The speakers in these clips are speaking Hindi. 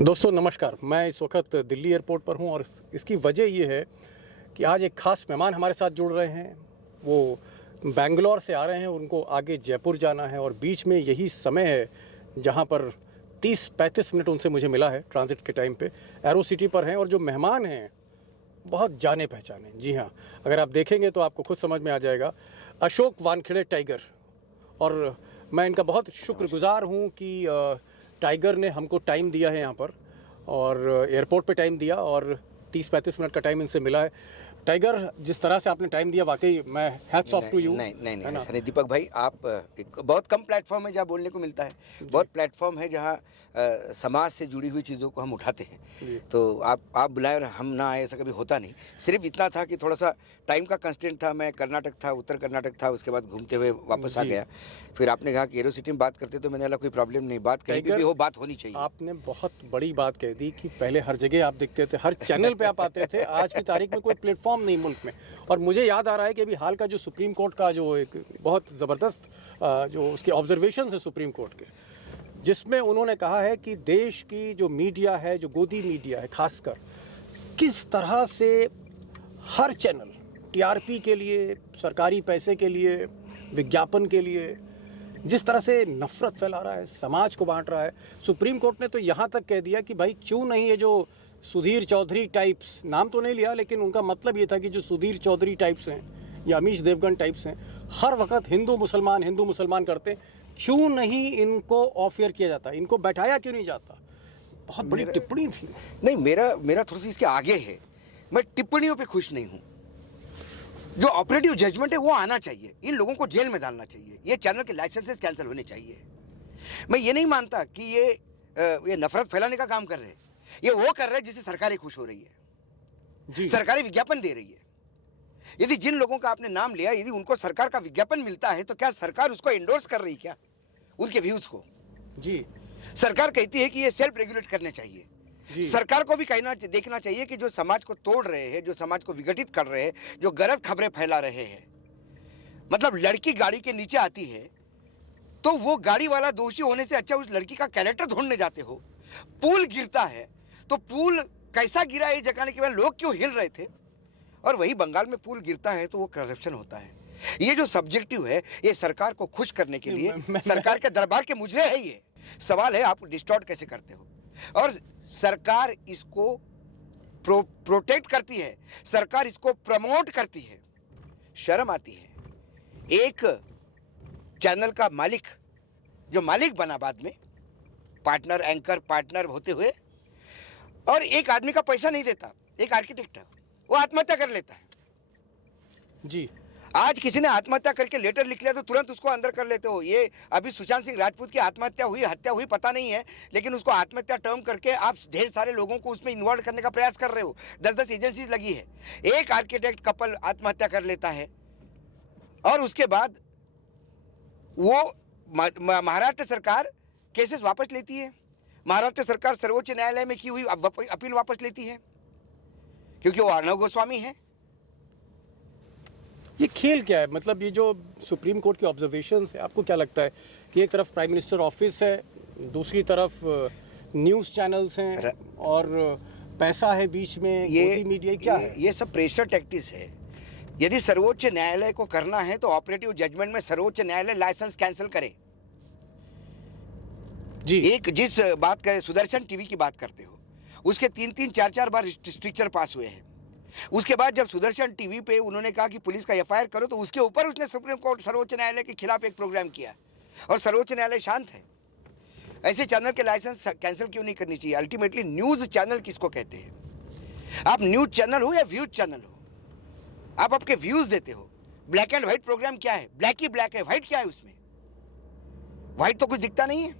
दोस्तों नमस्कार, मैं इस वक्त दिल्ली एयरपोर्ट पर हूं और इसकी वजह ये है कि आज एक ख़ास मेहमान हमारे साथ जुड़ रहे हैं। वो बेंगलोर से आ रहे हैं, उनको आगे जयपुर जाना है और बीच में यही समय है जहां पर 30-35 मिनट उनसे मुझे मिला है ट्रांजिट के टाइम पे। एरो सिटी पर हैं और जो मेहमान हैं बहुत जाने पहचाने। जी हाँ, अगर आप देखेंगे तो आपको खुद समझ में आ जाएगा। अशोक वानखेड़े टाइगर, और मैं इनका बहुत शुक्रगुजार हूँ कि टाइगर ने हमको टाइम दिया है यहाँ पर और एयरपोर्ट पे टाइम दिया और 30-35 मिनट का टाइम इनसे मिला है। टाइगर, जिस तरह से आपने टाइम दिया, वाकई मैं हैट्स ऑफ टू यू। नहीं ऐसा नहीं दीपक भाई, आप एक बहुत कम प्लेटफॉर्म है जहाँ बोलने को मिलता है। बहुत प्लेटफॉर्म है जहाँ समाज से जुड़ी हुई चीज़ों को हम उठाते हैं। तो आप बुलाए और हम ना आए, ऐसा कभी होता नहीं। सिर्फ इतना था कि थोड़ा सा टाइम का कंस्टेंट था। मैं कर्नाटक था, उत्तर कर्नाटक था, उसके बाद घूमते हुए वापस आ गया। फिर आपने कहा कि एरो सिटी में बात करते, तो मैंने बोला कोई प्रॉब्लम नहीं, बात कहीं पे भी हो, बात होनी चाहिए। आपने बहुत बड़ी बात कह दी कि पहले हर जगह आप दिखते थे, हर चैनल पे आप आते थे। आज की तारीख में कोई प्लेटफॉर्म नहीं मुल्क में। और मुझे याद आ रहा है कि अभी हाल का जो सुप्रीम कोर्ट का जो एक बहुत ज़बरदस्त जो उसके ऑब्जर्वेशन है सुप्रीम कोर्ट के, जिसमें उन्होंने कहा है कि देश की जो मीडिया है, जो गोदी मीडिया है खासकर, किस तरह से हर चैनल टीआरपी के लिए, सरकारी पैसे के लिए, विज्ञापन के लिए जिस तरह से नफरत फैला रहा है, समाज को बांट रहा है। सुप्रीम कोर्ट ने तो यहाँ तक कह दिया कि भाई क्यों नहीं, ये जो सुधीर चौधरी टाइप्स, नाम तो नहीं लिया लेकिन उनका मतलब ये था कि जो सुधीर चौधरी टाइप्स हैं या अमीश देवगन टाइप्स हैं, हर वक्त हिंदू मुसलमान करते, क्यों नहीं इनको ऑफ एयर किया जाता, इनको बैठाया क्यों नहीं जाता। बहुत बड़ी टिप्पणी थी। नहीं, मेरा थोड़ा सा इसके आगे है। मैं टिप्पणियों पे खुश नहीं हूँ। जो ऑपरेटिव जजमेंट है वो आना चाहिए। इन लोगों को जेल में डालना चाहिए। ये चैनल के लाइसेंसेस कैंसिल होने चाहिए। मैं ये नहीं मानता कि ये नफरत फैलाने का काम कर रहे हैं। ये वो कर रहे हैं जिससे सरकारें खुश हो रही है, सरकारें विज्ञापन दे रही है। यदि जिन लोगों का आपने नाम लिया, यदि उनको सरकार का विज्ञापन मिलता है तो क्या सरकार उसको एंडोर्स कर रही, क्या उनके व्यूज को? जी, सरकार कहती है कि ये सेल्फ रेगुलेट करने चाहिए। सरकार को भी कहना देखना चाहिए कि जो समाज को तोड़ रहे हैं, जो समाज को विघटित कर रहे हैं, जो गलत खबरें फैला रहे हैं, मतलब लड़की गाड़ी के नीचे आती है तो वो गाड़ी वाला दोषी होने से अच्छा उस लड़की का कैरेक्टर ढूंढने जाते हो। पुल गिरता है तो पुल कैसा गिरा ये जगाने के बाद लोग क्यों हिल रहे थे, और वही बंगाल में पुल गिरता है तो वो करप्शन होता है। ये जो सब्जेक्टिव है, ये सरकार को खुश करने के लिए सरकार के दरबार के मुजरे है। ये सवाल है आप डिस्टॉर्ट कैसे करते हो, और सरकार इसको प्रोटेक्ट करती है, सरकार इसको प्रमोट करती है। शर्म आती है। एक चैनल का मालिक, जो मालिक बना बाद में, पार्टनर, एंकर पार्टनर होते हुए, और एक आदमी का पैसा नहीं देता, एक आर्किटेक्ट है, वो आत्महत्या कर लेता है। जी, आज किसी ने आत्महत्या करके लेटर लिख लिया तो तुरंत उसको अंदर कर लेते हो। ये अभी सुशांत सिंह राजपूत की आत्महत्या हुई, हत्या हुई, पता नहीं है, लेकिन उसको आत्महत्या टर्म करके आप ढेर सारे लोगों को उसमें इन्वॉल्व करने का प्रयास कर रहे हो। 10-10 एजेंसीज लगी है। एक आर्किटेक्ट कपल आत्महत्या कर लेता है और उसके बाद वो महाराष्ट्र सरकार केसेस वापस लेती है। महाराष्ट्र सरकार सर्वोच्च न्यायालय में की हुई अपील वापस लेती है क्योंकि वो अर्णव गोस्वामी है। ये खेल क्या है? मतलब ये जो सुप्रीम कोर्ट के ऑब्जर्वेशंस है, आपको क्या लगता है कि एक तरफ प्राइम मिनिस्टर ऑफिस है, दूसरी तरफ न्यूज़ चैनल्स हैं और पैसा है बीच में, ये मीडिया, क्या है? ये सब प्रेशर टैक्टिक्स है। यदि सर्वोच्च न्यायालय को करना है तो ऑपरेटिव जजमेंट में सर्वोच्च न्यायालय लाइसेंस कैंसिल करे। जी, एक जिस बात का सुदर्शन टीवी की बात करते हो, उसके 3-3, 4-4 बार स्ट्रिक्चर पास हुए हैं। उसके बाद जब सुदर्शन टीवी पे उन्होंने कहा कि पुलिस का एफआईआर करो, तो उसके ऊपर उसने सुप्रीम कोर्ट, सर्वोच्च न्यायालय के खिलाफ एक प्रोग्राम किया और सर्वोच्च न्यायालय शांत है। ऐसे चैनल के लाइसेंस कैंसिल क्यों नहीं करनी चाहिए? अल्टीमेटली न्यूज चैनल किसको कहते हैं? आप न्यूज चैनल हो या व्यूज चैनल हो? आप आपके व्यूज देते हो। ब्लैक एंड व्हाइट प्रोग्राम क्या है? ब्लैक ही ब्लैक है, व्हाइट क्या है उसमें? व्हाइट तो कुछ दिखता नहीं है।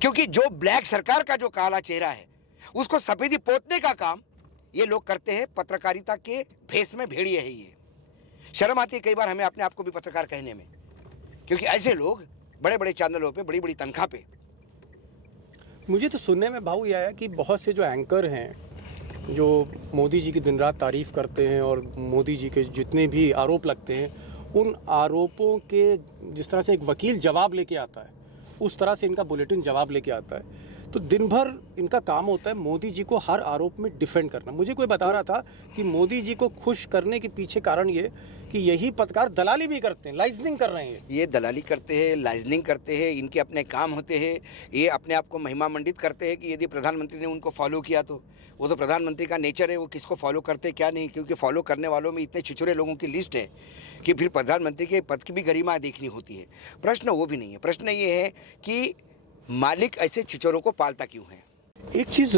क्योंकि जो ब्लैक सरकार का जो काला चेहरा है, उसको सफेदी पोतने का काम ये लोग करते हैं। पत्रकारिता के भेष में भेड़िए है ये। शर्म आती है कई बार हमें अपने आप को भी पत्रकार कहने में, क्योंकि ऐसे लोग बड़े बड़े चैनलों पे, बड़ी बड़ी तनख्वाह पे। मुझे तो सुनने में भाऊ ये आया कि बहुत से जो एंकर हैं, जो मोदी जी की दिन रात तारीफ करते हैं और मोदी जी के जितने भी आरोप लगते हैं उन आरोपों के जिस तरह से एक वकील जवाब लेके आता है, उस तरह से इनका बुलेटिन जवाब लेके आता है। तो दिन भर इनका काम होता है मोदी जी को हर आरोप में डिफेंड करना। मुझे कोई बता रहा था कि मोदी जी को खुश करने के पीछे कारण ये कि यही पत्रकार दलाली भी करते हैं, लाइजनिंग कर रहे हैं। ये दलाली करते हैं, लाइजनिंग करते हैं, इनके अपने काम होते हैं। ये अपने आप को महिमा मंडित करते हैं कि यदि प्रधानमंत्री ने उनको फॉलो किया तो वो तो प्रधानमंत्री का नेचर है, वो किसको फॉलो करते क्या नहीं, क्योंकि फॉलो करने वालों में इतने छिछुरे लोगों की लिस्ट है कि फिर प्रधानमंत्री के पद की भी गरिमा देखनी होती है। प्रश्न वो भी नहीं है, प्रश्न ये है कि मालिक ऐसे छिछोरों को पालता क्यों है। एक चीज़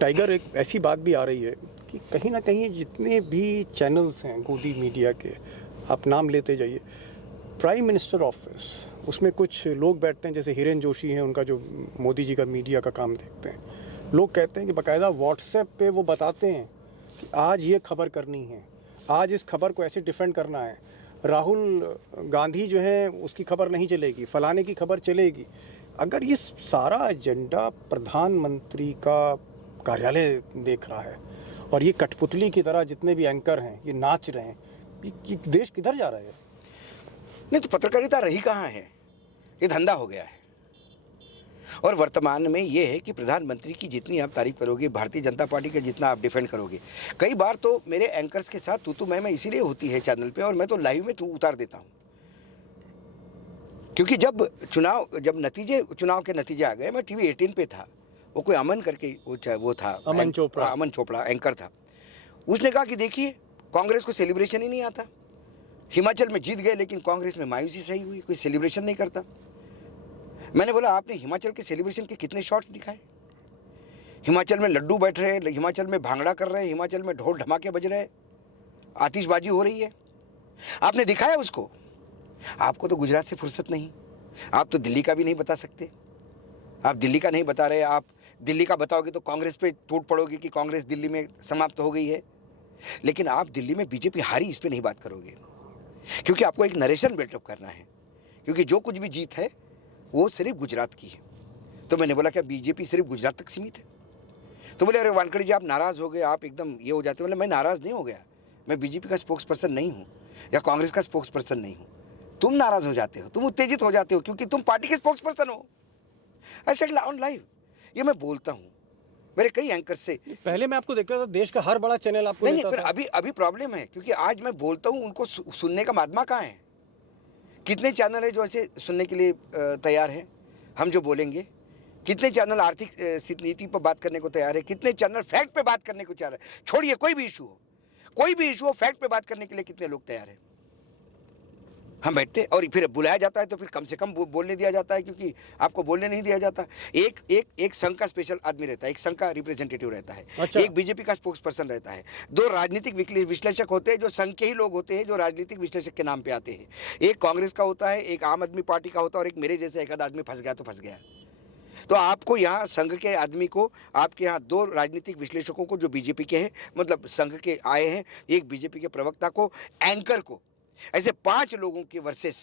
टाइगर, एक ऐसी बात भी आ रही है कि कहीं ना कहीं जितने भी चैनल्स हैं गोदी मीडिया के, आप नाम लेते जाइए, प्राइम मिनिस्टर ऑफिस, उसमें कुछ लोग बैठते हैं जैसे हिरेन जोशी हैं, उनका जो मोदी जी का मीडिया का काम देखते हैं, लोग कहते हैं कि बाकायदा व्हाट्सएप पे वो बताते हैं कि आज ये खबर करनी है, आज इस खबर को ऐसे डिफेंड करना है, राहुल गांधी जो है उसकी खबर नहीं चलेगी, फलाने की खबर चलेगी। अगर ये सारा एजेंडा प्रधानमंत्री का कार्यालय देख रहा है और ये कठपुतली की तरह जितने भी एंकर हैं ये नाच रहे हैं, ये देश किधर जा रहा है? नहीं तो पत्रकारिता रही कहाँ है, ये धंधा हो गया है। और वर्तमान में ये है कि प्रधानमंत्री की जितनी आप तारीफ करोगे, भारतीय जनता पार्टी के जितना आप डिफेंड करोगे, कई बार तो मेरे एंकर्स के साथ तू मैं इसीलिए होती है चैनल पे, और मैं तो लाइव में उतार देता हूँ, क्योंकि जब चुनाव के नतीजे आ गए, मैं टीवी 18 पे था, वो कोई अमन करके वो था, अमन चोपड़ा एंकर था। उसने कहा कि देखिए कांग्रेस को सेलिब्रेशन ही नहीं आता, हिमाचल में जीत गए लेकिन कांग्रेस में मायूसी सही हुई, कोई सेलिब्रेशन नहीं करता। मैंने बोला आपने हिमाचल के सेलिब्रेशन के कितने शॉट्स दिखाए? हिमाचल में लड्डू बैठ रहे, हिमाचल में भांगड़ा कर रहे, हिमाचल में ढोल ढमाके बज रहे, आतिशबाजी हो रही है, आपने दिखाया उसको? आपको तो गुजरात से फुर्सत नहीं, आप तो दिल्ली का भी नहीं बता सकते, आप दिल्ली का नहीं बता रहे। आप दिल्ली का बताओगे तो कांग्रेस पे टूट पड़ोगे कि कांग्रेस दिल्ली में समाप्त हो गई है, लेकिन आप दिल्ली में बीजेपी हारी इस पे नहीं बात करोगे, क्योंकि आपको एक नरेशन बिल्डअप करना है, क्योंकि जो कुछ भी जीत है वो सिर्फ गुजरात की है। तो मैंने बोला क्या बीजेपी सिर्फ गुजरात तक सीमित है? तो बोले अरे वानखड़े जी आप नाराज़ हो गए, आप एकदम ये हो जाते। बोले मैं नाराज़ नहीं हो गया, मैं बीजेपी का स्पोक्स पर्सन नहीं हूँ या कांग्रेस का स्पोक्स पर्सन नहीं हूँ। तुम नाराज़ हो जाते हो, तुम उत्तेजित हो जाते हो क्योंकि तुम पार्टी के स्पोक्स पर्सन हो। आई सेड ऑन लाइव, ये मैं बोलता हूँ मेरे कई एंकर से। पहले मैं आपको देखता था देश का हर बड़ा चैनल आपको नहीं, देता फिर था। अभी प्रॉब्लम है, क्योंकि आज मैं बोलता हूँ उनको सुनने का माध्यम कहाँ है? कितने चैनल है जो ऐसे सुनने के लिए तैयार है हम जो बोलेंगे? कितने चैनल आर्थिक नीति पर बात करने को तैयार है? कितने चैनल फैक्ट पे बात करने को तैयार है? छोड़िए कोई भी इशू हो, फैक्ट पे बात करने के लिए कितने लोग तैयार है? हम बैठते और फिर बुलाया जाता है तो फिर कम से कम बोलने दिया जाता है, क्योंकि आपको बोलने नहीं दिया जाता। एक संघ का स्पेशल आदमी रहता है, एक संघ का रिप्रेजेंटेटिव रहता है, अच्छा। एक बीजेपी का स्पोक्स पर्सन रहता है, 2 राजनीतिक विश्लेषक होते हैं जो संघ के ही लोग होते हैं, जो राजनीतिक विश्लेषक के नाम पे आते हैं। एक कांग्रेस का होता है, एक आम आदमी पार्टी का होता है, और एक मेरे जैसे एक आध आदमी फंस गया तो फंस गया। तो आपको यहाँ संघ के आदमी को, आपके यहाँ 2 राजनीतिक विश्लेषकों को जो बीजेपी के हैं, मतलब संघ के आए हैं, एक बीजेपी के प्रवक्ता को, एंकर को, ऐसे 5 लोगों के वर्सेस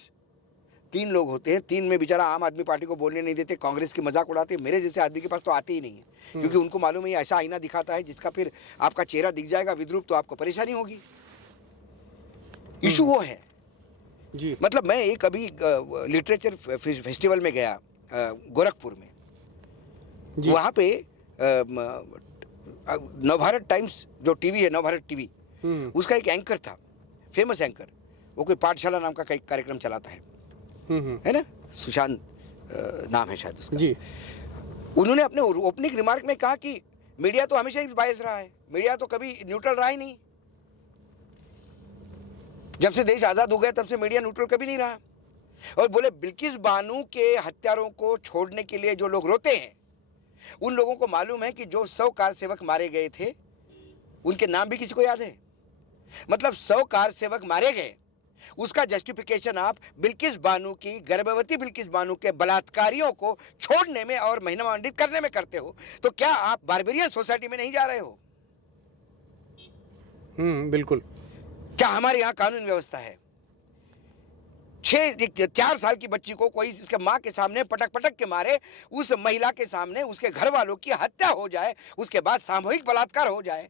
3 लोग होते हैं। 3 में बेचारा आम आदमी पार्टी को बोलने नहीं देते, कांग्रेस की मजाक उड़ाते, मेरे जैसे आदमी के पास तो आते ही नहीं है, क्योंकि उनको मालूम है ये ऐसा आईना दिखाता है जिसका फिर आपका चेहरा दिख जाएगा विद्रूप तो आपको परेशानी होगी। इशू वो है जी। मतलब मैं एक अभी लिटरेचर फेस्टिवल में गया गोरखपुर में, वहाँ पे नवभारत टाइम्स जो टीवी है, नवभारत टीवी, उसका एक एंकर था, फेमस एंकर, वो कोई पाठशाला नाम का कई कार्यक्रम चलाता है ना, सुशांत नाम है शायद उसका जी। उन्होंने अपने ओपनिंग रिमार्क में कहा कि मीडिया तो हमेशा ही बायस रहा है, मीडिया तो कभी न्यूट्रल रहा ही नहीं। जब से देश आजाद हो गया तब से मीडिया न्यूट्रल कभी नहीं रहा। और बोले बिल्किस बानो के हत्यारों को छोड़ने के लिए जो लोग रोते हैं, उन लोगों को मालूम है कि जो 100 कार सेवक मारे गए थे उनके नाम भी किसी को याद है? मतलब 100 कार सेवक मारे गए, उसका जस्टिफिकेशन आप बिल्किस बानो की, गर्भवती बिल्किस बानो के बलात्कारियों को छोड़ने में और महिमामंडित करने में करते हो, तो क्या आप बारबेरियन सोसाइटी में नहीं जा रहे हो? बिल्कुल। क्या हमारे यहाँ कानून व्यवस्था है? 4 साल की बच्ची को कोई उसके माँ के सामने पटक पटक के मारे, उस महिला के सामने उसके घर वालों की हत्या हो जाए, उसके बाद सामूहिक बलात्कार हो जाए,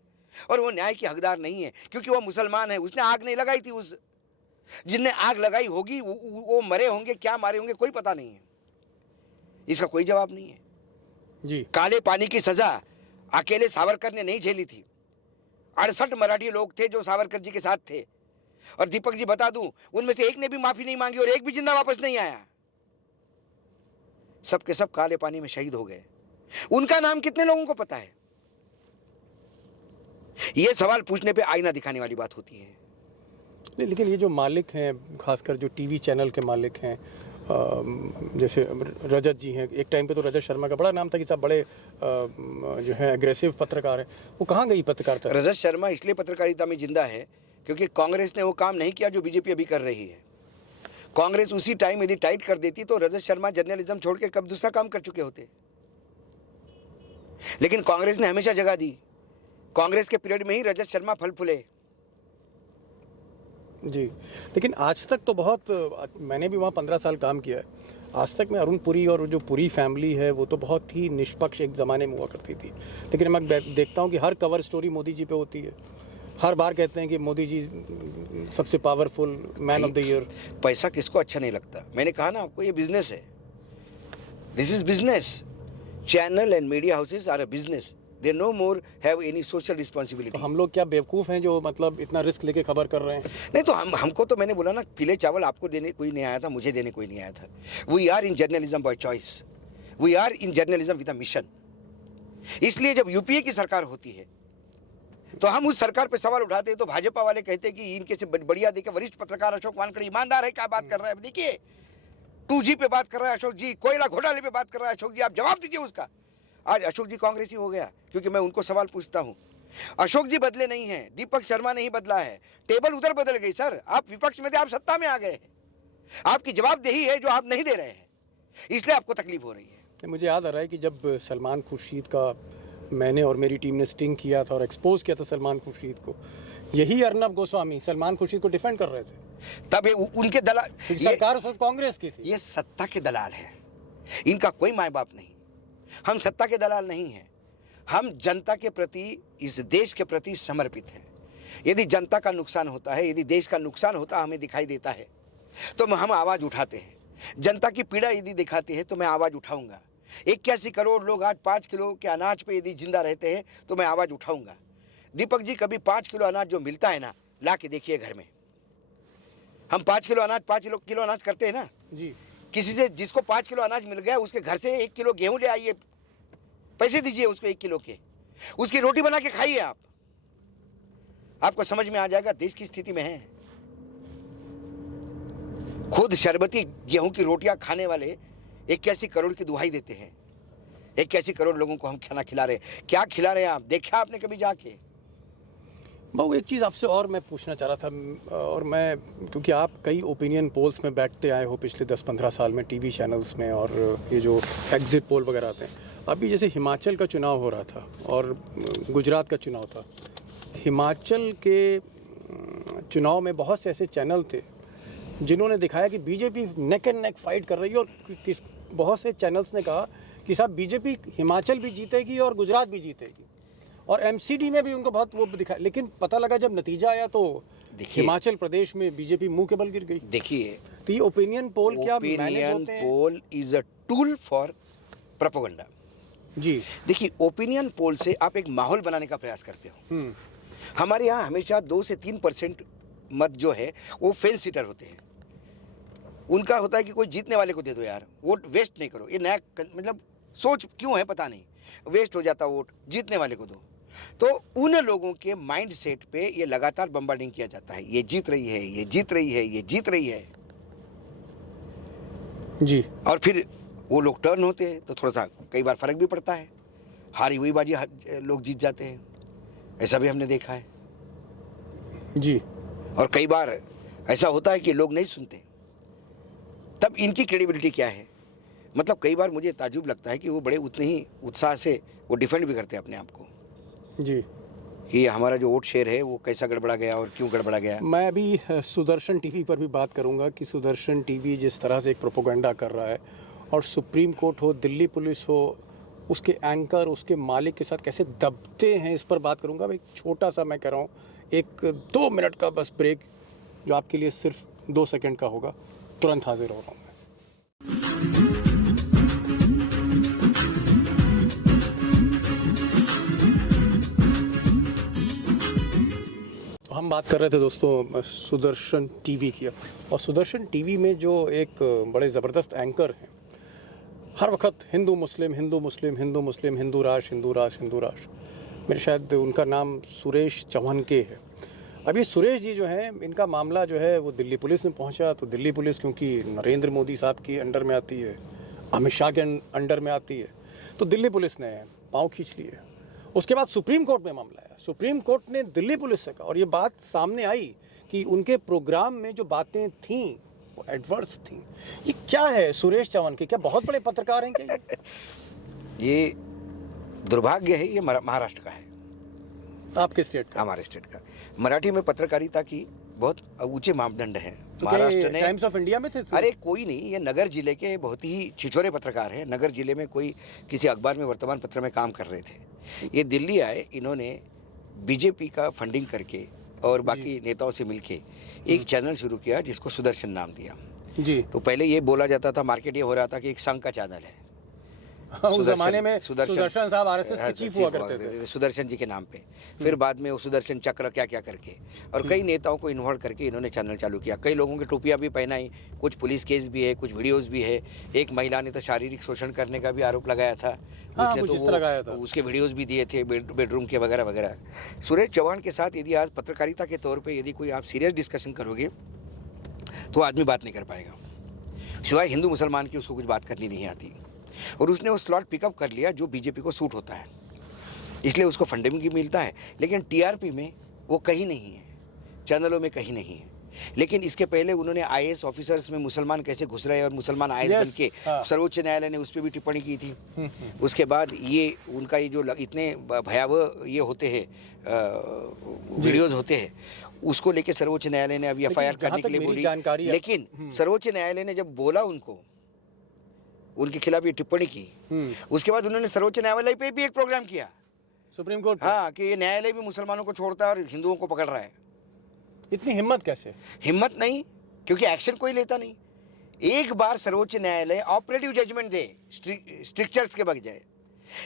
और वो न्याय की हकदार नहीं है क्योंकि वो मुसलमान है, उसने आग नहीं लगाई थी उस जिनने आग लगाई होगी वो मरे होंगे, क्या मारे होंगे कोई पता नहीं है, इसका कोई जवाब नहीं है। जी। काले पानी की सजा अकेले सावरकर ने नहीं झेली थी, 68 मराठी लोग थे जो सावरकर जी के साथ थे, और दीपक जी बता दूं उनमें से एक ने भी माफी नहीं मांगी और एक भी जिंदा वापस नहीं आया। सब के सब काले पानी में शहीद हो गए। उनका नाम कितने लोगों को पता है? यह सवाल पूछने पे आईना दिखाने वाली बात होती है। लेकिन ये जो मालिक हैं, खासकर जो टीवी चैनल के मालिक हैं, जैसे रजत जी हैं, एक टाइम पे तो रजत शर्मा का बड़ा नाम था कि साहब बड़े जो है एग्रेसिव पत्रकार है, वो कहाँ गई पत्रकारिता? रजत शर्मा इसलिए पत्रकारिता में जिंदा है क्योंकि कांग्रेस ने वो काम नहीं किया जो बीजेपी अभी कर रही है। कांग्रेस उसी टाइम यदि टाइट कर देती तो रजत शर्मा जर्नलिज्म छोड़ के कब दूसरा काम कर चुके होते, लेकिन कांग्रेस ने हमेशा जगह दी। कांग्रेस के पीरियड में ही रजत शर्मा फल फूले। जी, लेकिन आज तक तो बहुत, मैंने भी वहाँ 15 साल काम किया है, आज तक मैं अरुण पुरी और जो पुरी फैमिली है वो तो बहुत ही निष्पक्ष एक ज़माने में हुआ करती थी, लेकिन मैं देखता हूँ कि हर कवर स्टोरी मोदी जी पे होती है। हर बार कहते हैं कि मोदी जी सबसे powerful man of the year. पैसा किसको अच्छा नहीं लगता? मैंने कहा ना आपको, ये बिजनेस है, this is business. Channel and media houses are a business, they no more have any social responsibility. तो हम लोग क्या बेवकूफ़ हैं जो मतलब इतना रिस्क लेके खबर कर रहे हैं? नहीं तो हमको तो मैंने बोला ना, पीले चावल आपको देने कोई नहीं आया था, मुझे देने कोई नहीं आया था। We are in journalism by choice, we are in journalism with a mission. इसलिए जब यूपीए की सरकार होती है तो हम उस सरकार पे सवाल उठाते हैं तो भाजपा वाले कहते हैं कि इनके से बढ़िया देखे वरिष्ठ पत्रकार अशोक वानखड़े ईमानदार है, क्या बात कर रहा है। देखिए 2G पे बात कर रहा है अशोक जी, कोयला घोटाले पे बात कर रहा है अशोक जी, आप जवाब दीजिए उसका। आज अशोक जी कांग्रेसी हो गया क्योंकि मैं उनको सवाल पूछता हूं। अशोक जी बदले नहीं हैं, दीपक शर्मा नहीं बदला है, टेबल उधर बदल गई सर। आप विपक्ष में थे, आप सत्ता में आ गए हैं, आपकी जवाबदेही है जो आप नहीं दे रहे हैं, इसलिए आपको तकलीफ हो रही है। मुझे याद आ रहा है कि जब सलमान खुर्शीद का मैंने और मेरी टीम ने स्टिंग किया था और एक्सपोज किया था सलमान खुर्शीद को, यही अर्नब गोस्वामी सलमान खुर्शीद को डिफेंड कर रहे थे। तब उनके दलाल, सरकार उस वक्त कांग्रेस की थी। ये सत्ता के दलाल है, इनका कोई माय बाप नहीं। हम सत्ता के दलाल नहीं हैं, हम जनता के प्रति, इस देश के प्रति समर्पित हैं। यदि जनता का नुकसान होता है, यदि देश का नुकसान होता हमें दिखाई देता है तो हम आवाज उठाते हैं। जनता की पीड़ा यदि दिखाती है तो मैं आवाज उठाऊंगा। 81 करोड़ लोग आज 5 किलो के अनाज पे यदि जिंदा रहते हैं तो मैं आवाज उठाऊंगा। दीपक जी कभी 5 किलो अनाज जो मिलता है ना, ला के देखिए घर में। हम 5 किलो अनाज करते हैं ना जी। किसी से, जिसको 5 किलो अनाज मिल गया उसके घर से 1 किलो गेहूं ले आइए, पैसे दीजिए उसको 1 किलो के, उसकी रोटी बना के खाइए आप, आपको समझ में आ जाएगा देश की स्थिति में है। खुद शरबती गेहूं की रोटियां खाने वाले 81 करोड़ की दुहाई देते हैं। 81 करोड़ लोगों को हम खाना खिला रहे हैं। क्या खिला रहे हैं आप? देखा आपने कभी जाके? बाबू एक चीज़ आपसे और मैं पूछना चाह रहा था, और मैं, क्योंकि आप कई ओपिनियन पोल्स में बैठते आए हो पिछले 10-15 साल में टीवी चैनल्स में, और ये जो एग्जिट पोल वगैरह आते हैं, अभी जैसे हिमाचल का चुनाव हो रहा था और गुजरात का चुनाव था, हिमाचल के चुनाव में बहुत से ऐसे चैनल थे जिन्होंने दिखाया कि BJP neck and neck fight कर रही है, और बहुत से चैनल्स ने कहा कि साहब बीजेपी हिमाचल भी जीतेगी और गुजरात भी जीतेगी, और एमसीडी में भी उनको बहुत वो दिखा, लेकिन पता लगा जब नतीजा आया तो हिमाचल प्रदेश में बीजेपी मुंह के बल गिर गई। देखिए, तो ये ओपिनियन पोल क्या मैनेज होते हैं? Poll is a tool for propaganda. जी। देखिए, ओपिनियन पोल से आप एक माहौल बनाने का प्रयास करते हो। हमारे यहाँ हमेशा 2 से 3% मत जो है वो फेल सीटर होते हैं। उनका होता है कि कोई जीतने वाले को दे दो यार, वोट वेस्ट नहीं करो। ये नया मतलब सोच क्यों है पता नहीं, वेस्ट हो जाता वोट, जीतने वाले को दो। तो उन लोगों के माइंड सेट पे ये लगातार बम्बार्डिंग किया जाता है, ये जीत रही है, ये जीत रही है, ये जीत रही है जी। और फिर वो लोग टर्न होते हैं तो थोड़ा सा कई बार फर्क भी पड़ता है, हारी हुई बाजी लोग जीत जाते हैं, ऐसा भी हमने देखा है जी। और कई बार ऐसा होता है कि लोग नहीं सुनते, तब इनकी क्रेडिबिलिटी क्या है? मतलब कई बार मुझे ताजुब लगता है कि वो बड़े उतने ही उत्साह से वो डिफेंड भी करते हैं अपने आप को जी, कि हमारा जो वोट शेयर है वो कैसा गड़बड़ा गया और क्यों गड़बड़ा गया। मैं अभी सुदर्शन टीवी पर भी बात करूंगा कि सुदर्शन टीवी जिस तरह से एक प्रोपोगंडा कर रहा है, और सुप्रीम कोर्ट हो, दिल्ली पुलिस हो, उसके एंकर, उसके मालिक के साथ कैसे दबते हैं, इस पर बात करूंगा। एक छोटा सा मैं कह रहा हूँ 1-2 मिनट का बस ब्रेक, जो आपके लिए सिर्फ 2 सेकंड का होगा, तुरंत हाजिर हो रहा हूँ मैं। हम बात कर रहे थे दोस्तों सुदर्शन टीवी की, और सुदर्शन टीवी में जो एक बड़े ज़बरदस्त एंकर हैं, हर वक्त हिंदू मुस्लिम हिंदू मुस्लिम हिंदू मुस्लिम, हिंदू राष्ट्र हिंदू राष्ट्र हिंदू राष्ट्र, मेरे शायद उनका नाम सुरेश चौहानके है। अभी सुरेश जी जो हैं, इनका मामला जो है वो दिल्ली पुलिस में पहुंचा, तो दिल्ली पुलिस क्योंकि नरेंद्र मोदी साहब की अंडर में आती है, अमित शाह के अंडर में आती है, तो दिल्ली पुलिस ने पाँव खींच लिए। उसके बाद सुप्रीम कोर्ट में मामला आया, सुप्रीम कोर्ट ने दिल्ली पुलिस से कहा, और ये बात सामने आई कि उनके प्रोग्राम में जो बातें थीं वो एडवर्स थीं। ये क्या है सुरेश चौहानके, क्या बहुत बड़े पत्रकार हैं क्या ये दुर्भाग्य है, ये महाराष्ट्र का है, आपके स्टेट का? हमारे स्टेट का। मराठी में पत्रकारिता की बहुत ऊंचे मापदंड है। तो महाराष्ट्र ने टाइम्स ऑफ इंडिया में थे? अरे कोई नहीं, ये नगर जिले के बहुत ही छिछोरे पत्रकार हैं। नगर जिले में कोई किसी अखबार में, वर्तमान पत्र में काम कर रहे थे। ये दिल्ली आए, इन्होंने बीजेपी का फंडिंग करके और बाकी नेताओं से मिलके एक चैनल शुरू किया जिसको सुदर्शन नाम दिया जी। तो पहले ये बोला जाता था, मार्केट ये हो रहा था कि एक संघ का चैनल है। उस जमाने में सुदर्शन साहब आरएसएस के चीफ हुआ करते थे, सुदर्शन जी के नाम पे। फिर बाद में वो सुदर्शन चक्र क्या क्या करके और कई नेताओं को इन्वॉल्व करके इन्होंने चैनल चालू किया। कई लोगों की टोपियां भी पहनाई, कुछ पुलिस केस भी है, कुछ वीडियोस भी है। एक महिला ने तो शारीरिक शोषण करने का भी आरोप लगाया था, उसने तो उसके वीडियोस भी दिए थे, बेडरूम के वगैरह वगैरह। सुरेश चौहान के साथ यदि आज पत्रकारिता के तौर पर यदि कोई आप सीरियस डिस्कशन करोगे तो आदमी बात नहीं कर पाएगा, सिवाय हिंदू मुसलमान की उसको कुछ बात करनी नहीं आती। और उसने वो स्लॉट पिकअप कर लिया जो बीजेपी को सूट होता है, इसलिए उसको फंडिंग भी मिलता है। लेकिन टीआरपी में वो कहीं नहीं है, चैनलों में कहीं नहीं है। लेकिन इसके पहले उन्होंने आईएएस ऑफिसर्स में मुसलमान कैसे घुस रहे हैं और मुसलमान आईएएस बन के सर्वोच्च न्यायालय ने उस पर भी टिप्पणी की थी। उसके बाद ये उनका ये जो इतने भयावह ये होते हैं वीडियोज होते हैं, उसको लेके सर्वोच्च न्यायालय ने अभी एफआईआर करने के लिए बोली। लेकिन सर्वोच्च न्यायालय ने जब बोला उनको, उनके खिलाफ ये टिप्पणी की, उसके बाद उन्होंने सर्वोच्च न्यायालय पे भी एक प्रोग्राम किया, सुप्रीम कोर्ट। हाँ, कि ये न्यायालय भी मुसलमानों को छोड़ता है और हिंदुओं को पकड़ रहा है। इतनी हिम्मत कैसे? हिम्मत नहीं, क्योंकि एक्शन कोई लेता नहीं। एक बार सर्वोच्च न्यायालय ऑपरेटिव जजमेंट दे स्ट्रिक्चर्स के बजाय।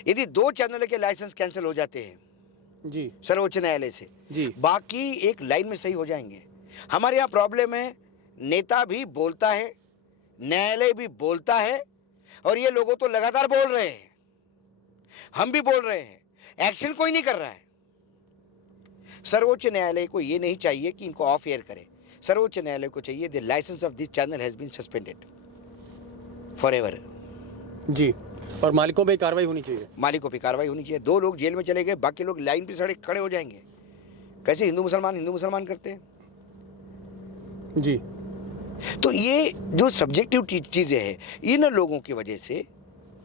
यदि 2 चैनल के लाइसेंस कैंसिल हो जाते हैं जी सर्वोच्च न्यायालय से जी, बाकी एक लाइन में सही हो जाएंगे। हमारे यहाँ प्रॉब्लम है, नेता भी बोलता है, न्यायालय भी बोलता है, और ये लोगों तो लगातार बोल रहे हैं, हम भी बोल रहे हैं, एक्शन कोई नहीं कर रहा है। सर्वोच्च न्यायालय को ये नहीं चाहिए कि इनको ऑफ एयर करे, सर्वोच्च न्यायालय को चाहिए the licence of this channel has been suspended forever जी, और मालिकों पे कार्रवाई होनी चाहिए। मालिकों पे कार्रवाई होनी चाहिए। 2 लोग जेल में चले गए, बाकी लोग लाइन पे सड़क खड़े हो जाएंगे। कैसे हिंदू मुसलमान करते हैं जी। तो ये जो सब्जेक्टिव चीजें हैं, इन लोगों की वजह से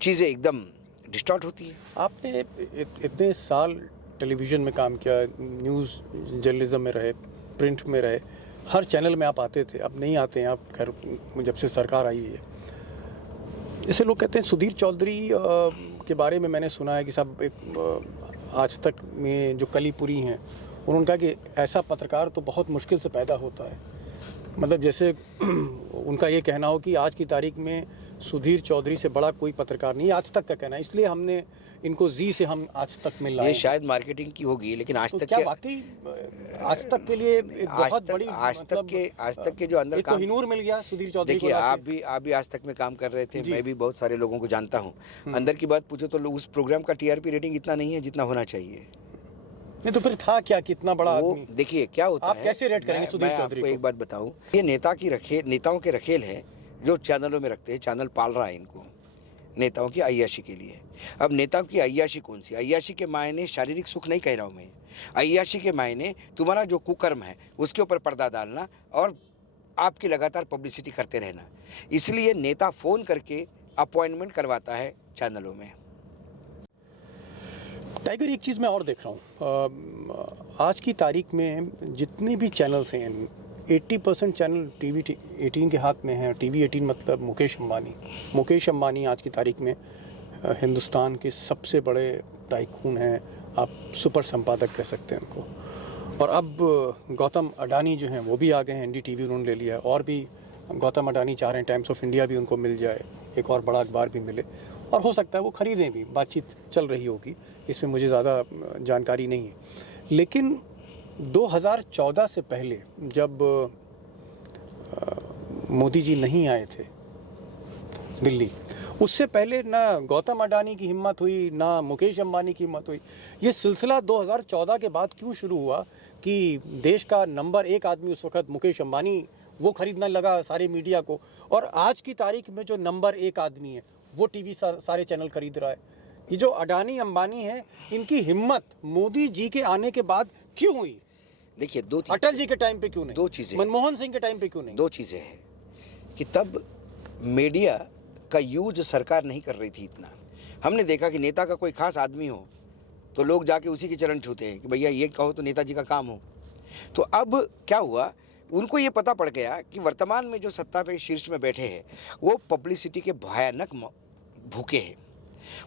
चीजें एकदम डिस्टॉर्ट होती है। आपने इतने साल टेलीविज़न में काम किया, न्यूज़ जर्नलिज्म में रहे, प्रिंट में रहे, हर चैनल में आप आते थे, अब नहीं आते हैं आप, खैर जब से सरकार आई है। जैसे लोग कहते हैं सुधीर चौधरी के बारे में मैंने सुना है कि साहब एक आज तक में जो कलीपुरी हैं, उन्होंने कहा कि ऐसा पत्रकार तो बहुत मुश्किल से पैदा होता है। मतलब जैसे उनका ये कहना हो कि आज की तारीख में सुधीर चौधरी से बड़ा कोई पत्रकार नहीं, आज तक का कहना है, इसलिए हमने इनको जी से हम आज तक मिल रहे हैं। ये शायद मार्केटिंग की होगी, लेकिन आज तो तक क्या वाकई आज तक के लिए एक बहुत बड़ी आज तक के जो अंदर काम, हिनूर मिल गया सुधीर चौधरी को। देखिए, आप भी आज तक में काम कर रहे थे, मैं भी बहुत सारे लोगों को जानता हूँ। अंदर की बात पूछो तो उस प्रोग्राम का टीआरपी रेटिंग इतना नहीं है जितना होना चाहिए। नहीं तो फिर था क्या, कितना बड़ा आदमी? देखिए क्या होता है, आप कैसे रेट करेंगे सुधीर चौधरी को? एक बात बताऊं, ये नेताओं के रखेल है जो चैनलों में रखते हैं, चैनल पाल रहा है इनको नेताओं की अय्याशी के लिए। अब नेताओं की अय्याशी कौन सी? अय्याशी के मायने शारीरिक सुख नहीं कह रहा हूं मैं, अय्याशी के मायने तुम्हारा जो कुकर्म है उसके ऊपर पर्दा डालना और आपकी लगातार पब्लिसिटी करते रहना। इसलिए नेता फोन करके अपॉइंटमेंट करवाता है चैनलों में। टाइगर, एक चीज़ मैं और देख रहा हूँ, आज की तारीख में जितने भी चैनल्स हैं, 80% चैनल टीवी 18 के हाथ में हैं। टीवी 18 मतलब मुकेश अंबानी आज की तारीख में हिंदुस्तान के सबसे बड़े टाइकून हैं, आप सुपर संपादक कह सकते हैं उनको। और अब गौतम अडानी जो हैं वो भी आ गए हैं, एनडीटीवी उन्होंने ले लिया है, और भी गौतम अडानी चाह रहे हैं टाइम्स ऑफ इंडिया भी उनको मिल जाए, एक और बड़ा अखबार भी मिले, और हो सकता है वो ख़रीदें भी, बातचीत चल रही होगी, इसमें मुझे ज़्यादा जानकारी नहीं है। लेकिन 2014 से पहले जब मोदी जी नहीं आए थे दिल्ली, उससे पहले ना गौतम अडानी की हिम्मत हुई, ना मुकेश अंबानी की हिम्मत हुई। ये सिलसिला 2014 के बाद क्यों शुरू हुआ कि देश का नंबर 1 आदमी उस वक्त मुकेश अंबानी, वो खरीदने लगा सारे मीडिया को, और आज की तारीख में जो नंबर 1 आदमी है वो टीवी सारे चैनल खरीद रहा है। ये जो अडानी अंबानी है, इनकी हिम्मत मोदी जी के आने के बाद क्यों हुई? देखिए, दो अटल जी के टाइम पे क्यों नहीं? दो चीजें, मनमोहन सिंह के टाइम पे क्यों नहीं? दो चीजें हैं कि तब मीडिया का यूज सरकार नहीं कर रही थी इतना। हमने देखा कि नेता का कोई खास आदमी हो तो लोग जाके उसी के चरण छूते हैं कि भैया ये कहो तो नेताजी का काम हो। तो अब क्या हुआ, उनको ये पता पड़ गया कि वर्तमान में जो सत्ता पे शीर्ष में बैठे हैं वो पब्लिसिटी के भयानक भूखे हैं।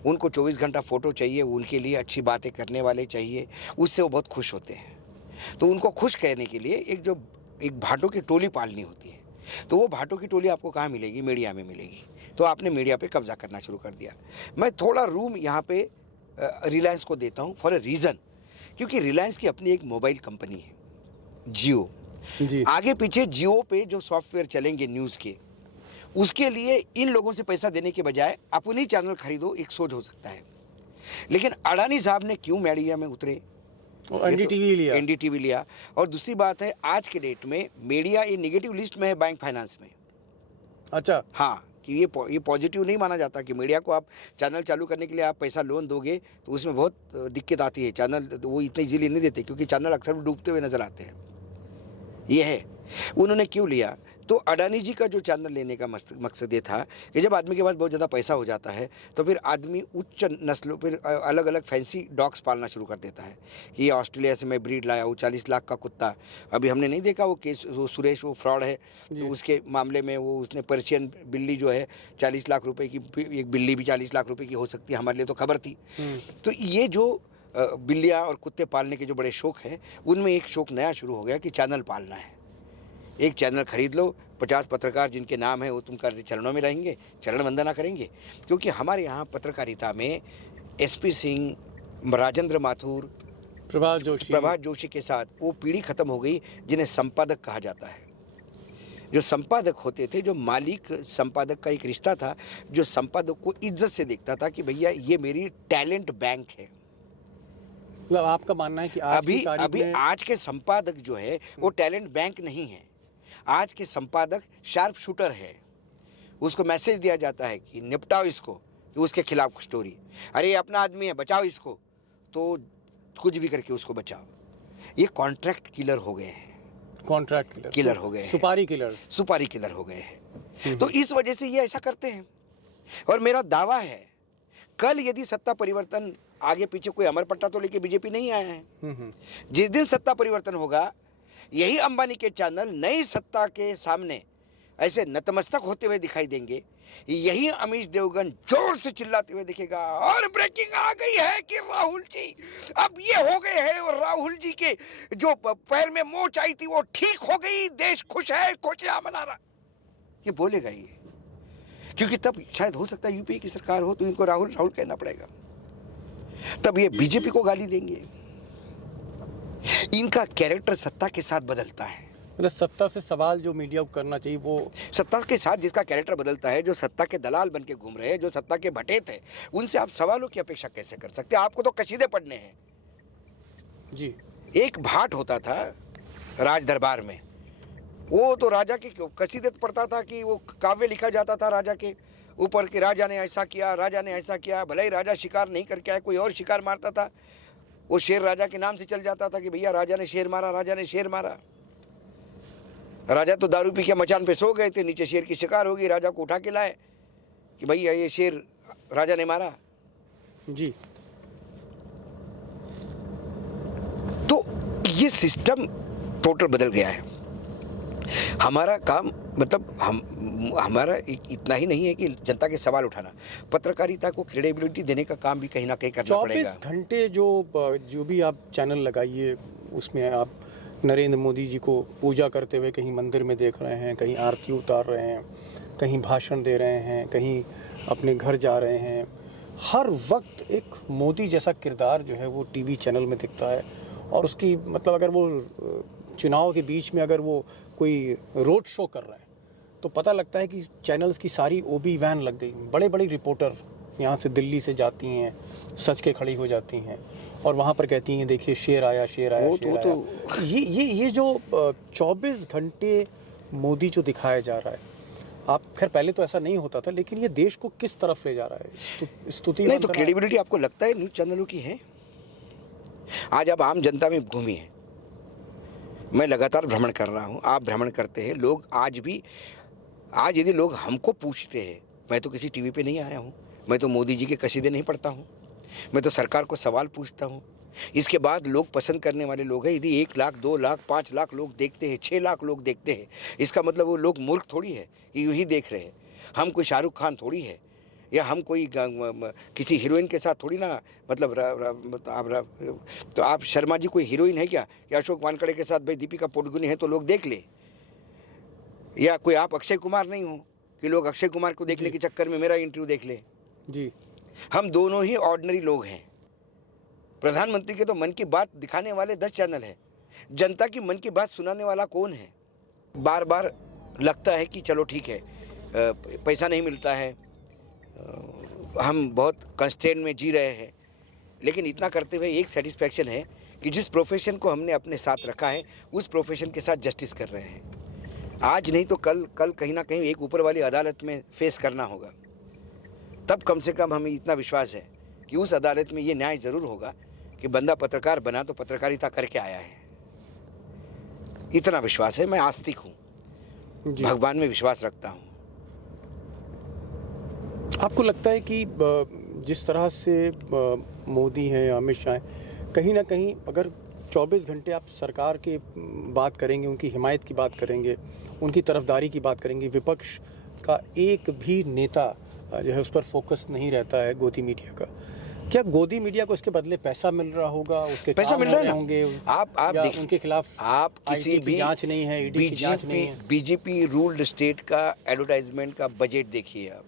उनको 24 घंटा फोटो चाहिए, उनके लिए अच्छी बातें करने वाले चाहिए, उससे वो बहुत खुश होते हैं। तो उनको खुश करने के लिए एक भाटों की टोली पालनी होती है। तो वो भाटों की टोली आपको कहाँ मिलेगी? मीडिया में मिलेगी। तो आपने मीडिया पे कब्जा करना शुरू कर दिया। मैं थोड़ा रूम यहाँ पे रिलायंस को देता हूँ फॉर अ रीज़न, क्योंकि रिलायंस की अपनी एक मोबाइल कंपनी है जियो जी। आगे पीछे जियो पे जो सॉफ्टवेयर चलेंगे न्यूज़ के, उसके लिए इन लोगों से पैसा देने के बजाय अपनी चैनल खरीदो, एक सोच हो सकता है। लेकिन अडानी साहब ने क्यों मीडिया में उतरे? एनडीटीवी लिया। और दूसरी बात है, आज के डेट में मीडिया ये नेगेटिव लिस्ट में है बैंक फाइनेंस में। अच्छा, हाँ, कि ये पॉजिटिव नहीं माना जाता कि मीडिया को आप चैनल चालू करने के लिए आप पैसा लोन दोगे तो उसमें बहुत दिक्कत आती है। चैनल वो इतनी इजीली नहीं देते क्योंकि चैनल अक्सर डूबते हुए नजर आते हैं। ये है उन्होंने क्यों लिया। तो अडानी जी का जो चैनल लेने का मकसद ये था कि जब आदमी के पास बहुत ज़्यादा पैसा हो जाता है तो फिर आदमी उच्च नस्लों पर अलग अलग फैंसी डॉग्स पालना शुरू कर देता है कि ये ऑस्ट्रेलिया से मैं ब्रीड लाया हूँ 40 लाख का कुत्ता। अभी हमने नहीं देखा वो केस, वो सुरेश, वो फ्रॉड है, तो उसके मामले में वो उसने पर्शियन बिल्ली जो है 40 लाख रुपए की, एक बिल्ली भी 40 लाख रुपए की हो सकती है, हमारे लिए तो खबर थी। तो ये जो बिल्लियाँ और कुत्ते पालने के जो बड़े शौक हैं, उनमें एक शौक नया शुरू हो गया कि चैनल पालना है। एक चैनल खरीद लो, 50 पत्रकार जिनके नाम है वो तुम्हारे चरणों में रहेंगे, चरण वंदना करेंगे। क्योंकि हमारे यहाँ पत्रकारिता में एसपी सिंह, राजेंद्र माथुर, प्रभात जोशी के साथ वो पीढ़ी खत्म हो गई जिन्हें संपादक कहा जाता है। जो संपादक होते थे, जो मालिक संपादक का एक रिश्ता था, जो संपादक को इज्जत से देखता था कि भैया ये मेरी टैलेंट बैंक है। मतलब आपका मानना है कि अभी आज के संपादक जो है वो टैलेंट बैंक नहीं है। आज के संपादक शार्प शूटर है। उसको मैसेज दिया जाता है कि निपटाओ इसको, कि उसके खिलाफ स्टोरी, अरे ये अपना आदमी है बचाओ इसको, तो कुछ भी करके उसको बचाओ। ये कॉन्ट्रैक्ट किलर हो गए हैं, कॉन्ट्रैक्ट किलर हो गए हैं, सुपारी किलर हो गए हैं। तो इस वजह से ये ऐसा करते हैं। और मेरा दावा है कल यदि सत्ता परिवर्तन, आगे पीछे कोई अमर पट्टा तो लेके बीजेपी नहीं आया है, जिस दिन सत्ता परिवर्तन होगा यही अंबानी के चैनल नई सत्ता के सामने ऐसे नतमस्तक होते हुए दिखाई देंगे। यही अमीश देवगन जोर से चिल्लाते हुए दिखेगा और ब्रेकिंग आ गई है कि राहुल जी अब ये हो गए हैं, और राहुल जी के जो पैर में मोच आई थी वो ठीक हो गई, देश खुश है, खुशियां मना रहा, ये बोलेगा ये। क्योंकि तब शायद हो सकता है यूपीए की सरकार हो तो इनको राहुल राहुल कहना पड़ेगा, तब ये बीजेपी को गाली देंगे। इनका कैरेक्टर सत्ता के साथ बदलता है। मतलब सत्ता से सवाल जो मीडिया को करना चाहिए वो सत्ता के साथ जिसका कैरेक्टर बदलता है, जो सत्ता के दलाल बन के घूम रहे हैं, जो सत्ता के भटेत है, उनसे आप सवालों की अपेक्षा कैसे कर सकते हैं? आपको तो कसीदे पढ़ने हैं जी। एक भाट होता था राज दरबार में, वो तो राजा के कसीदे पढ़ता था कि वो काव्य लिखा जाता था राजा के ऊपर कि राजा ने ऐसा किया, राजा ने ऐसा किया। भले ही राजा शिकार नहीं करके आया, कोई और शिकार मारता था, वो शेर राजा के नाम से चल जाता था कि भैया राजा ने शेर मारा, राजा ने शेर मारा। राजा तो दारू पी के मचान पे सो गए थे, नीचे शेर की शिकार होगी, राजा को उठा के लाए कि भैया ये शेर राजा ने मारा जी। तो ये सिस्टम टोटल बदल गया है। हमारा काम मतलब हमारा इतना ही नहीं है कि जनता के सवाल उठाना, पत्रकारिता को क्रेडिबिलिटी देने का काम भी कहीं ना कहीं करना पड़ेगा। 24 घंटे जो भी आप चैनल लगाइए, उसमें आप नरेंद्र मोदी जी को पूजा करते हुए कहीं मंदिर में देख रहे हैं, कहीं आरती उतार रहे हैं, कहीं भाषण दे रहे हैं, कहीं अपने घर जा रहे हैं। हर वक्त एक मोदी जैसा किरदार जो है वो टीवी चैनल में दिखता है। और उसकी मतलब अगर वो चुनाव के बीच में अगर वो कोई रोड शो कर रहे हैं तो पता लगता है कि चैनल्स की सारी ओबी वैन लग गई। बड़े बड़े रिपोर्टर यहाँ से दिल्ली से जाती हैं, सच के खड़ी हो जाती हैं और वहाँ पर कहती हैं देखिए शेर आया, शेर आया, शेर आया। ये जो 24 घंटे मोदी जो दिखाया जा रहा है, आप खैर पहले तो ऐसा नहीं होता था, लेकिन ये देश को किस तरफ ले जा रहा है? स्तुति नहीं तो क्रेडिबिलिटी आपको लगता है न्यूज़ चैनलों की है? आज आप आम जनता में घूमी है, मैं लगातार भ्रमण कर रहा हूँ, आप भ्रमण करते हैं, लोग आज यदि लोग हमको पूछते हैं, मैं तो किसी टीवी पे नहीं आया हूँ, मैं तो मोदी जी के कसीदे नहीं पढ़ता हूँ, मैं तो सरकार को सवाल पूछता हूँ। इसके बाद लोग पसंद करने वाले लोग हैं। यदि 1 लाख, 2 लाख, 5 लाख लोग देखते हैं, 6 लाख लोग देखते हैं, इसका मतलब वो लोग मूर्ख थोड़ी है कि यूँ ही देख रहे हैं। हम कोई शाहरुख खान थोड़ी है, या हम कोई किसी हीरोइन के साथ थोड़ी ना, मतलब तो आप शर्मा जी कोई हीरोइन है क्या कि अशोक वानखड़े के साथ भाई दीपिका पादुकोण है तो लोग देख ले? या कोई आप अक्षय कुमार नहीं हो कि लोग अक्षय कुमार को देखने के चक्कर में मेरा इंटरव्यू देख ले? जी, हम दोनों ही ऑर्डिनरी लोग हैं। प्रधानमंत्री के तो मन की बात दिखाने वाले 10 चैनल हैं, जनता की मन की बात सुनाने वाला कौन है? बार बार लगता है कि चलो ठीक है, पैसा नहीं मिलता है, हम बहुत कंस्ट्रेंट में जी रहे हैं, लेकिन इतना करते हुए एक सेटिस्फैक्शन है कि जिस प्रोफेशन को हमने अपने साथ रखा है उस प्रोफेशन के साथ जस्टिस कर रहे हैं। आज नहीं तो कल कहीं ना कहीं एक ऊपर वाली अदालत में फेस करना होगा। तब कम से कम हमें इतना विश्वास है कि उस अदालत में ये न्याय ज़रूर होगा कि बंदा पत्रकार बना तो पत्रकारिता करके आया है। इतना विश्वास है। मैं आस्तिक हूँ, भगवान में विश्वास रखता हूँ। आपको लगता है कि जिस तरह से मोदी हैं, अमित शाह हैं, कहीं ना कहीं अगर 24 घंटे आप सरकार की बात करेंगे, उनकी हिमायत की बात करेंगे, उनकी तरफदारी की बात करेंगे, विपक्ष का एक भी नेता जो है उस पर फोकस नहीं रहता है गोदी मीडिया का, क्या गोदी मीडिया को इसके बदले पैसा मिल रहा होगा? उसके पैसा मिल रहा है होंगे? आप देखिए, उनके खिलाफ आप किसी भी जांच नहीं है, ईडी की जांच नहीं है। बीजेपी रूल्ड स्टेट का एडवर्टाइजमेंट का बजट देखिए आप,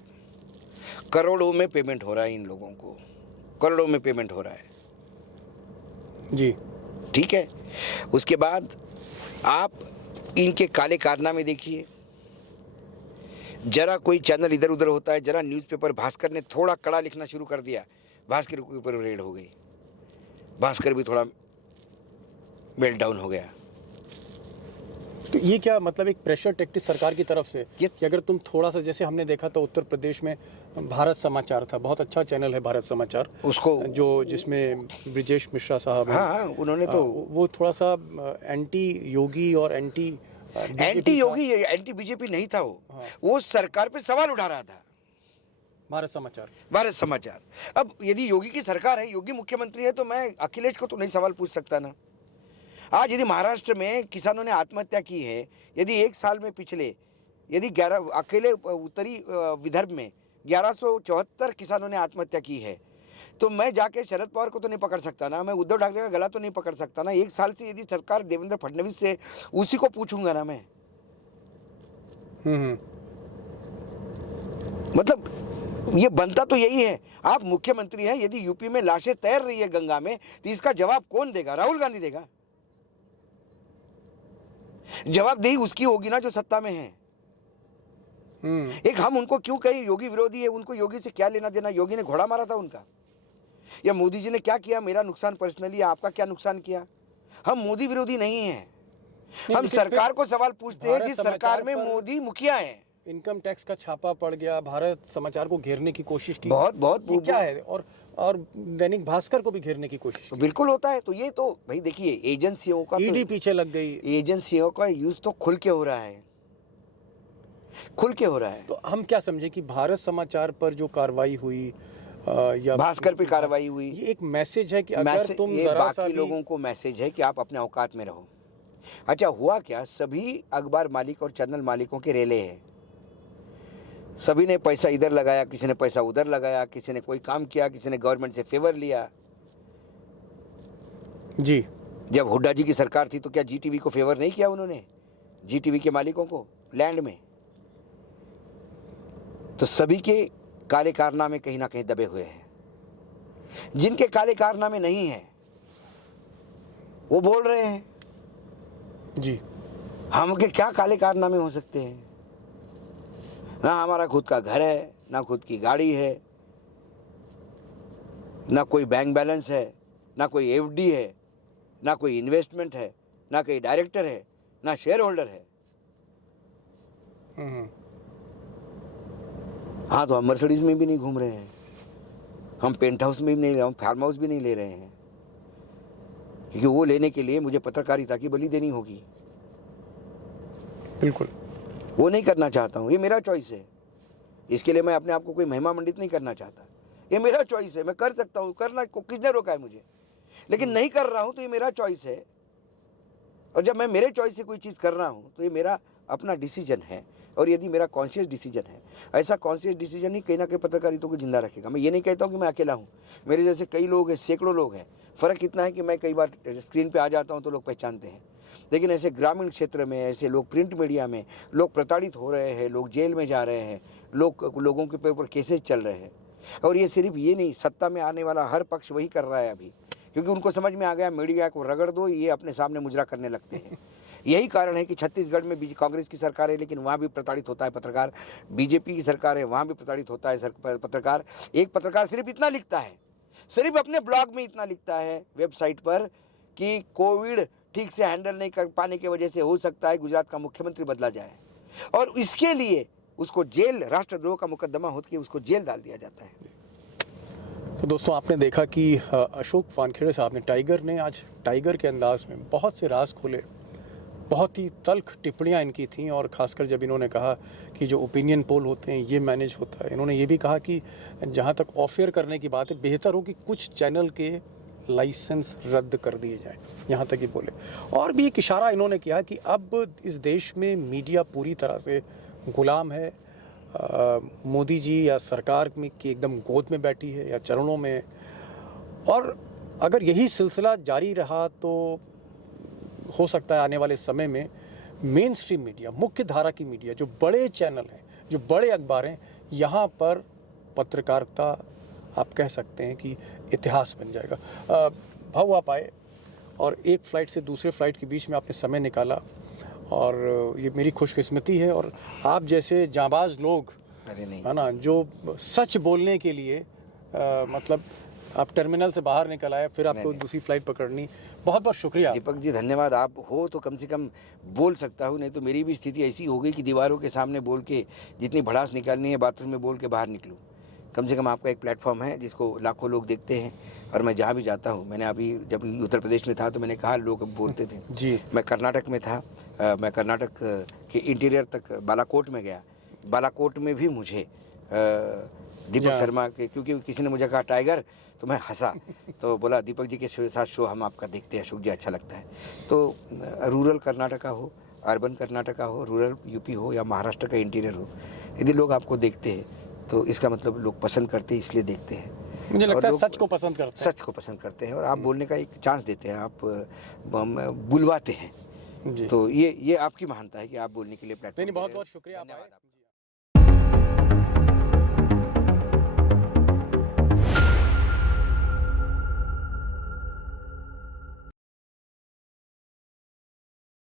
करोड़ों में पेमेंट हो रहा है इन लोगों को, करोड़ों में पेमेंट हो रहा है जी। ठीक है। उसके बाद आप इनके काले कारनामे देखिए। जरा कोई चैनल इधर उधर होता है, जरा न्यूज़पेपर, भास्कर ने थोड़ा कड़ा लिखना शुरू कर दिया, भास्कर के ऊपर रेड हो गई, भास्कर भी थोड़ा मेल्ट डाउन हो गया। तो ये क्या मतलब एक प्रेशर टैक्टिक सरकार की तरफ से कि अगर तुम थोड़ा सा, जैसे हमने देखा था उत्तर प्रदेश में भारत समाचार था, बहुत अच्छा चैनल है भारत समाचार, उसको जो जिसमें ब्रिजेश मिश्रा साहब, हाँ उन्होंने तो वो थोड़ा सा एंटी योगी और एंटी योगी एंटी बीजेपी नहीं था, वो सरकार पे सवाल उठा रहा था। भारत समाचार। अब यदि योगी की सरकार है, योगी मुख्यमंत्री है, तो मैं अखिलेश को तो नहीं सवाल पूछ सकता ना। आज यदि महाराष्ट्र में किसानों ने आत्महत्या की है, यदि 1 साल में पिछले यदि 11 अकेले उत्तरी विदर्भ में 1174 किसानों ने आत्महत्या की है, तो मैं जाके शरद पवार को तो नहीं पकड़ सकता ना, मैं उद्धव ठाकरे का गला तो नहीं पकड़ सकता ना। 1 साल से यदि सरकार देवेंद्र फडणवीस से, उसी को पूछूंगा ना मैं। मतलब ये बनता तो यही है, आप मुख्यमंत्री हैं, यदि यूपी में लाशें तैर रही है गंगा में, तो इसका जवाब कौन देगा? राहुल गांधी देगा। जवाबदेही उसकी होगी ना जो सत्ता में है। एक हम उनको क्यों कहें योगी विरोधी है? उनको योगी से क्या लेना देना? योगी ने घोड़ा मारा था उनका, या मोदी जी ने क्या किया? मेरा नुकसान पर्सनली, आपका क्या नुकसान किया? हम मोदी विरोधी नहीं हैं, हम सरकार को सवाल पूछते हैं जिस सरकार में मोदी मुखिया है। इनकम टैक्स का छापा पड़ गया, भारत समाचार को घेरने की कोशिश की, बहुत क्या है, और दैनिक भास्कर को भी घेरने की कोशिश तो बिल्कुल होता है। तो ये तो भाई देखिए, एजेंसियों का ईडी पीछे लग गई, एजेंसियों का यूज तो खुल के हो रहा है, खुल के हो रहा है। तो हम क्या समझे कि भारत समाचार पर जो कार्रवाई हुई या भास्कर पे कार्रवाई हुई, ये एक मैसेज है कि अगर तुम ये जरा सा बाकी लोगों को मैसेज है कि आप अपने औकात में रहो। अच्छा हुआ क्या, सभी अखबार मालिक और चैनल मालिकों के रेले हैं, सभी ने पैसा इधर लगाया, किसी ने पैसा उधर लगाया, किसी ने कोई काम किया, किसी ने गवर्नमेंट से फेवर लिया जी। जब हुड्डा जी की सरकार थी तो क्या जी टीवी को फेवर नहीं किया उन्होंने, जी टीवी के मालिकों को लैंड में? तो सभी के काले कारनामे कहीं ना कहीं दबे हुए हैं। जिनके काले कारनामे नहीं है वो बोल रहे हैं जी। हम के क्या काले कारनामे हो सकते हैं? ना हमारा खुद का घर है, ना खुद की गाड़ी है, ना कोई बैंक बैलेंस है, ना कोई एफडी है, ना कोई इन्वेस्टमेंट है, ना कोई डायरेक्टर है, ना शेयर होल्डर है। हाँ, तो हम मर्सिडीज में भी नहीं घूम रहे हैं, हम पेंट हाउस में भी नहीं, हम फार्म हाउस भी नहीं ले रहे हैं, क्योंकि वो लेने के लिए मुझे पत्रकारिता की बलि देनी होगी। बिल्कुल, वो नहीं करना चाहता हूँ, ये मेरा चॉइस है। इसके लिए मैं अपने आप को कोई महिमा मंडित नहीं करना चाहता, ये मेरा चॉइस है। मैं कर सकता हूँ, करना को किसने रोका है मुझे? लेकिन नहीं कर रहा हूँ तो ये मेरा चॉइस है। और जब मैं मेरे चॉइस से कोई चीज़ कर रहा हूँ तो ये मेरा अपना डिसीजन है। और यदि मेरा कॉन्शियस डिसीजन है, ऐसा कॉन्शियस डिसीजन ही कहीं ना कहीं पत्रकारिता को जिंदा रखेगा। मैं ये नहीं कहता हूँ कि मैं अकेला हूँ, मेरे जैसे कई लोग हैं, सैकड़ों लोग हैं। फ़र्क इतना है कि मैं कई बार स्क्रीन पे आ जाता हूँ तो लोग पहचानते हैं, लेकिन ऐसे ग्रामीण क्षेत्र में ऐसे लोग, प्रिंट मीडिया में लोग प्रताड़ित हो रहे हैं, लोग जेल में जा रहे हैं, लोगों के ऊपर केसेस चल रहे हैं। और ये सिर्फ ये नहीं, सत्ता में आने वाला हर पक्ष वही कर रहा है अभी, क्योंकि उनको समझ में आ गया मीडिया को रगड़ दो, ये अपने सामने मुजरा करने लगते हैं। यही कारण है कि छत्तीसगढ़ में कांग्रेस की सरकार है लेकिन वहाँ भी प्रताड़ित होता है पत्रकार, बीजेपी की सरकार है वहाँ भी प्रताड़ित होता है पत्रकार। एक पत्रकार सिर्फ इतना लिखता है, सिर्फ अपने ब्लॉग में इतना लिखता है वेबसाइट पर कि कोविड ठीक से हैंडल नहीं कर पाने की वजह से हो सकता है गुजरात का मुख्यमंत्री बदला जाए, और इसके लिए उसको जेल, राष्ट्रद्रोह का मुकदमा होकर उसको जेल डाल दिया जाता है। तो दोस्तों, आपने देखा कि अशोक वानखेड़े साहब ने, टाइगर ने आज टाइगर के अंदाज में बहुत से राज खोले, बहुत ही तल्ख टिप्पणियां इनकी थीं। और ख़ासकर जब इन्होंने कहा कि जो ओपिनियन पोल होते हैं ये मैनेज होता है, इन्होंने ये भी कहा कि जहां तक ऑफ एयर करने की बात है, बेहतर हो कि कुछ चैनल के लाइसेंस रद्द कर दिए जाएं, यहाँ तक ही बोले। और भी एक इशारा इन्होंने किया कि अब इस देश में मीडिया पूरी तरह से गुलाम है, मोदी जी या सरकार में की एकदम गोद में बैठी है या चरणों में। और अगर यही सिलसिला जारी रहा तो हो सकता है आने वाले समय में मेन स्ट्रीम मीडिया, मुख्य धारा की मीडिया, जो बड़े चैनल हैं, जो बड़े अखबार हैं, यहाँ पर पत्रकारिता आप कह सकते हैं कि इतिहास बन जाएगा। भाऊ, आप आए और एक फ़्लाइट से दूसरे फ़्लाइट के बीच में आपने समय निकाला, और ये मेरी खुशकिस्मती है। और आप जैसे जांबाज लोग है ना, जो सच बोलने के लिए मतलब आप टर्मिनल से बाहर निकल आए, फिर आपको दूसरी फ्लाइट पकड़नी। बहुत बहुत शुक्रिया दीपक जी, धन्यवाद। आप हो तो कम से कम बोल सकता हूँ, नहीं तो मेरी भी स्थिति ऐसी हो गई कि दीवारों के सामने बोल के जितनी भड़ास निकालनी है बाथरूम में बोल के बाहर निकलूँ। कम से कम आपका एक प्लेटफॉर्म है जिसको लाखों लोग देखते हैं, और मैं जहाँ भी जाता हूँ, मैंने अभी जब उत्तर प्रदेश में था तो मैंने कहा लोग बोलते थे जी। मैं कर्नाटक में था, मैं कर्नाटक के इंटीरियर तक बालाकोट में गया। बालाकोट में भी मुझे दीपक शर्मा के, क्योंकि किसी ने मुझे कहा टाइगर, तो मैं हंसा, तो बोला दीपक जी के साथ शो हम आपका देखते हैं अशोक जी, अच्छा लगता है। तो रूरल कर्नाटका हो, अर्बन कर्नाटका हो, रूरल यूपी हो या महाराष्ट्र का इंटीरियर हो, यदि लोग आपको देखते हैं तो इसका मतलब लोग पसंद करते हैं, इसलिए देखते हैं। मुझे लगता है सच को पसंद करते हैं, सच को पसंद करते हैं, और आप बोलने का एक चांस देते हैं, आप बुलवाते हैं। तो ये आपकी महानता है कि आप बोलने के लिए प्लेटफॉर्म। बहुत बहुत शुक्रिया।